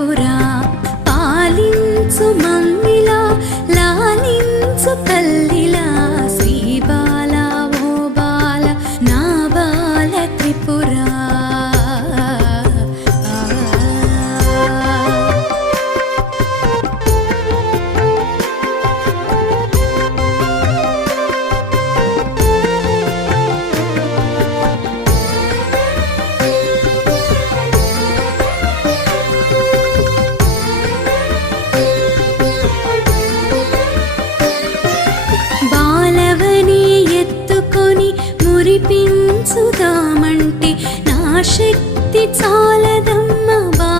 త్రిపుర పాలించు మమ్మిలా లాలించు తల్లిలా శ్రీ బాల ఓ బాల నా బాల త్రిపుర మురిపించుదామంటే నా శక్తి చాలదా